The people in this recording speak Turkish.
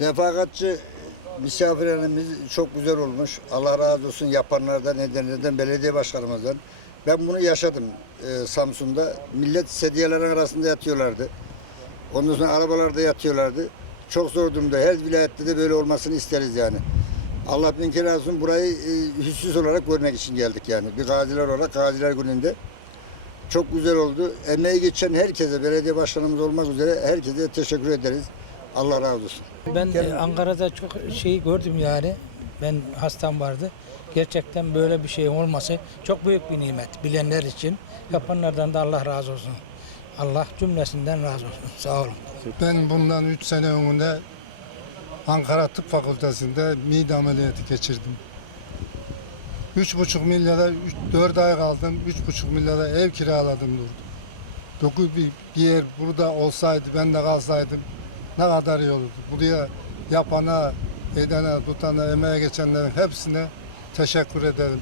Refakatçi misafirlerimiz çok güzel olmuş. Allah razı olsun yapanlardan, edenlerden, belediye başkanımızdan. Ben bunu yaşadım e, Samsun'da. Millet sedyelerin arasında yatıyorlardı. Ondan sonra arabalarda yatıyorlardı. Çok zor durumda. Her vilayette de böyle olmasını isteriz yani. Allah bin kere olsun burayı e, hüsnüz olarak görmek için geldik yani. Bir gaziler olarak gaziler gününde. Çok güzel oldu. Emeği geçen herkese, belediye başkanımız olmak üzere herkese teşekkür ederiz. Allah razı olsun. Ben e, Ankara'da çok şeyi gördüm yani. Ben hastam vardı. Gerçekten böyle bir şey olması çok büyük bir nimet bilenler için. Yapanlardan da Allah razı olsun. Allah cümlesinden razı olsun. Sağ olun. Ben bundan 3 sene önünde Ankara Tıp Fakültesi'nde mide ameliyatı geçirdim. 3,5 milyara 4 ay kaldım. 3,5 milyara ev kiraladım durdum. Dokuz bir, bir yer burada olsaydı ben de kalsaydım ne kadar iyi olurdu. Buraya yapana, edene, tutana, emeğe geçenlerin hepsine teşekkür ederim.